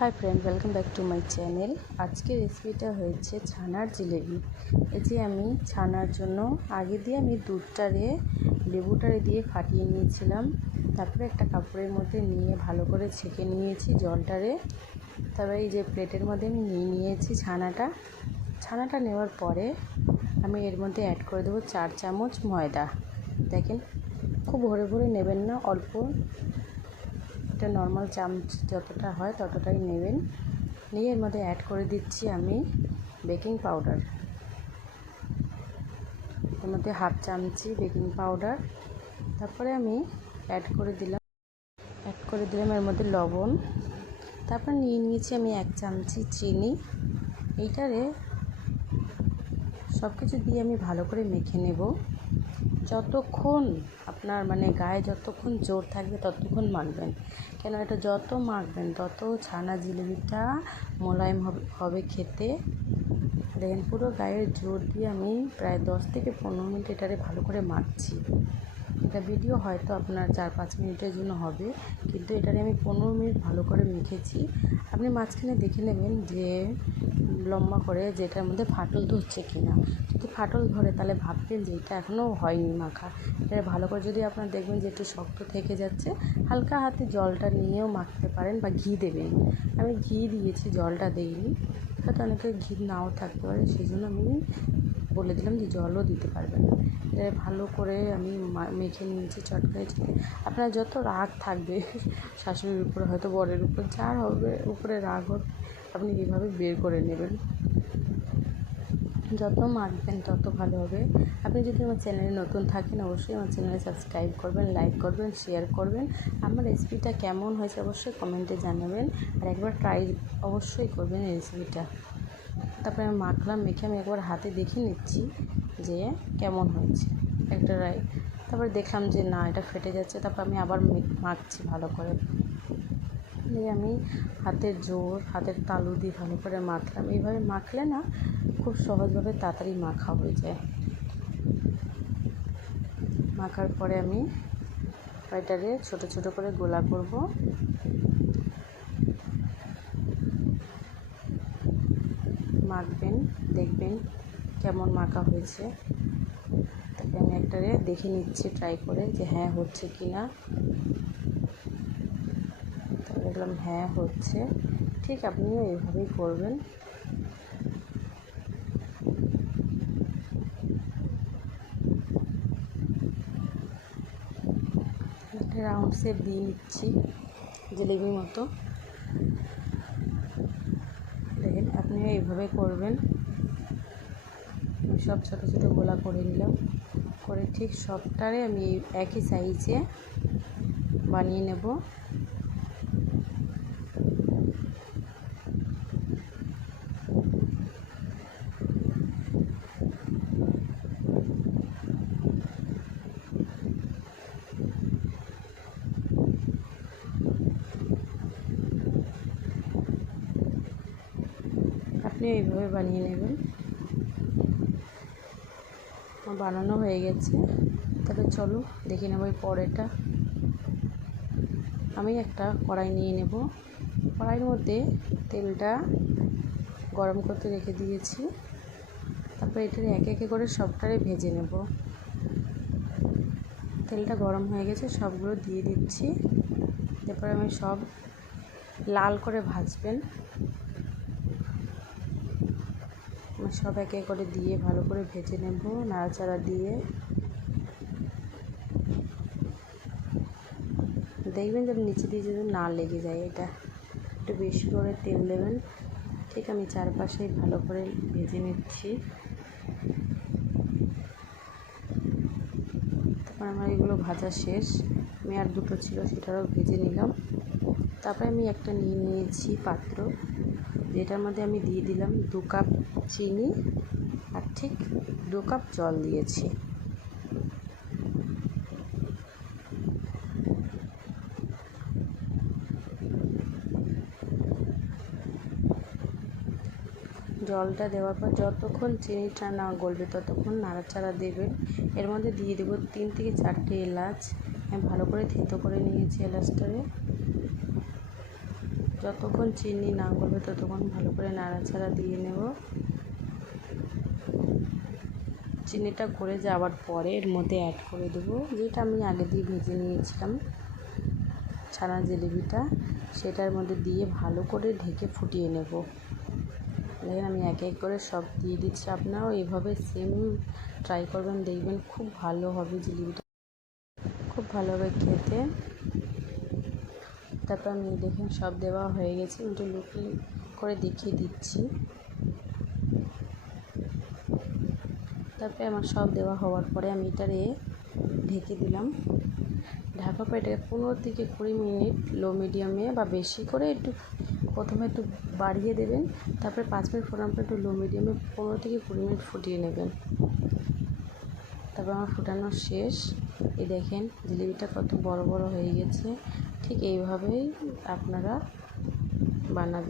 Hi friend, welcome back to my channel. আজকের রেসিপিটা হয়েছে ছানার জিলেবি। এই যে আমি ছানার জন্য আগে দিয়ে আমি দুধটারে লেবুটারে দিয়ে ফাটিয়ে নিয়েছিলাম। তারপরে একটা কাপড়ের মধ্যে নিয়ে ভালো করে ছেঁকে নিয়েছি জলটারে। তারপরে এই যে প্লেটের মধ্যে আমি নিয়েছি ছানাটা নেওয়ার পরে আমি এর মধ্যে অ্যাড করে দেবো 4 চামচ ময়দা। দেখেন, খুব ভরে ভরে নেবেন না, অল্প, এটা নর্মাল চামচ যতটা হয় ততটাই নেবেন। নিয়ে এর মধ্যে অ্যাড করে দিচ্ছি আমি বেকিং পাউডার। এর মধ্যে হাফ চামচি বেকিং পাউডার। তারপরে আমি অ্যাড করে দিলাম এর মধ্যে লবণ। তারপর নিয়েছি আমি 1 চামচি চিনি। এইটারে সব কিছু দিয়ে আমি ভালো করে মেখে নেব। যতক্ষণ আপনার গায়ে যতক্ষণ জোর থাকবে ততক্ষণ মাখবেন, কেন এটা যত মাখবেন তত ছানা জিলেবিটা মোলায়েম হবে খেতে। দেখেন, পুরো গায়ের জোর দিয়ে আমি প্রায় 10 থেকে 15 মিনিট এটারে ভালো করে মাখছি। এটা ভিডিও হয়তো আপনার 4-5 মিনিটের জন্য হবে, কিন্তু এটারে আমি 15 মিনিট ভালো করে মেখেছি। আপনি মাঝখানে দেখে নেবেন যে লম্বা করে যে এটার মধ্যে ফাটল ধরছে কিনা। যদি ফাটল ধরে তাহলে ভাববেন যে এটা এখনও হয়নি মাখা। এটা ভালো করে যদি আপনার দেখবেন যে একটু শক্ত থেকে যাচ্ছে, হালকা হাতে জলটা নিয়েও মাখতে পারেন বা ঘি দেবেন। আমি ঘি দিয়েছি, জলটা দিইনি। হয়তো অনেকের ঘি নাও থাকতে পারে, সেই জন্য আমি বলে দিলাম যে জলও দিতে পারবেন। এটা ভালো করে আমি মেখে নিয়েছি চটকায়। আপনার যত রাগ থাকবে শাশুড়ির উপরে, হয়তো বরের উপর, যার হবে উপরে রাগ হোক, আপনি এইভাবে বের করে নেবেন। যত মাখবেন তত ভালো হবে। আপনি যদি আমার চ্যানেলে নতুন থাকেন, অবশ্যই আমার চ্যানেলে সাবস্ক্রাইব করবেন, লাইক করবেন, শেয়ার করবেন। আমার রেসিপিটা কেমন হয়েছে অবশ্যই কমেন্টে জানাবেন, আর একবার ট্রাই অবশ্যই করবেন এই রেসিপিটা। তারপরে আমি মেখে আমি একবার হাতে দেখে নিচ্ছি যে কেমন হয়েছে একটা রাই। তারপরে দেখলাম যে না, এটা ফেটে যাচ্ছে। তারপর আমি আবার মাখছি ভালো করে। আমি হাতের তালু দিয়ে ভালো করে মাখলাম। এইভাবে মাখলে না খুব সহজভাবে তাড়াতাড়ি মাখা হয়ে যায়। মাখার পরে আমি এটারে ছোট ছোট করে গোলা করব। মাখবেন, দেখবেন কেমন মাখা হয়েছে। তারপরে আমি একটারে দেখে নিচ্ছি ট্রাই করে যে হ্যাঁ হচ্ছে কি না। দেখলাম হ্যাঁ হচ্ছে। ঠিক আপনিও এইভাবেই করবেন। একটা রাউন্ড শেপ দিয়ে নিচ্ছি জিলেবির মতো। দেখেন, আপনিও এইভাবে করবেন। আমি সব ছোটো ছোটো গোলা করে নিলাম, করে ঠিক সবটারে আমি একই সাইজে বানিয়ে নেব। আপনি এইভাবে বানিয়ে নেবেন। বানানো হয়ে গেছে। তবে চলো দেখে নেব পরেরটা। আমি একটা কড়াই নিয়ে নেব। কড়াইয়ের মধ্যে তেলটা গরম করতে রেখে দিয়েছি। তারপরে এটার একে একে করে সবটারে ভেজে নেব। তেলটা গরম হয়ে গেছে, সবগুলো দিয়ে দিচ্ছি। তারপরে আমি সব লাল করে ভাজবেন। সব একে করে দিয়ে ভালো করে ভেজে নেব, নাড়াচাড়া দিয়ে। দেখবেন যে নিচে দিয়ে যদি না লেগে যায়, এটা একটু বেশি করে তেল দেবেন। ঠিক আমি চারপাশে ভালো করে ভেজে নিচ্ছি। তারপর আমার এগুলো ভাজা শেষ। আমি আর দুটো ছিল, সেটাও ভেজে নিলাম। তারপরে আমি একটা নিয়েছি পাত্র, যেটার মধ্যে আমি দিয়ে দিলাম 2 কাপ চিনি, আর ঠিক 2 কাপ জল দিয়েছি। জলটা দেওয়ার পর যতক্ষণ চিনিটা না গলবে ততক্ষণ নাড়াচাড়া দেবেন। এর মধ্যে দিয়ে দেবো 3 থেকে 4টে এলাচ। আমি ভালো করে থেতো করে নিয়েছি এলাচটারে। যতক্ষণ চিনি না গলবে ততক্ষণ ভালো করে নাড়াচাড়া দিয়ে নেব। চিনিটা গলে যাওয়ার পরে এর মধ্যে অ্যাড করে দেবো যেটা আমি আগে দিয়ে ভেজে নিয়েছিলাম ছানা জিলিপিটা, সেটার মধ্যে দিয়ে ভালো করে ঢেকে ফুটিয়ে নেব। দেখেন আমি এক এক করে সব দিয়ে দিচ্ছি, আপনারাও এইভাবে সেম ট্রাই করবেন, দেখবেন খুব ভালো হবে জিলিপিটা, খুব ভালো হবে খেতে। তারপর আমি দেখেন সব দেওয়া হয়ে গেছে, একটু লুকি করে দেখিয়ে দিচ্ছি। তারপরে আমার সব দেওয়া হওয়ার পরে আমি এটারে ঢেকে দিলাম। ঢাকার পরে এটাকে 15 থেকে 20 মিনিট লো মিডিয়ামে বা বেশি করে একটু প্রথমে একটু বাড়িয়ে দেবেন, তারপরে 5 মিনিট ফোটানোর পর একটু লো মিডিয়ামে 15 থেকে 20 মিনিট ফুটিয়ে নেবেন। তারপর আমার ফুটানো শেষ। এই দেখেন জিলিপিটা কত বড় বড় হয়ে গেছে। ঠিক এইভাবেই আপনারা বানাবেন।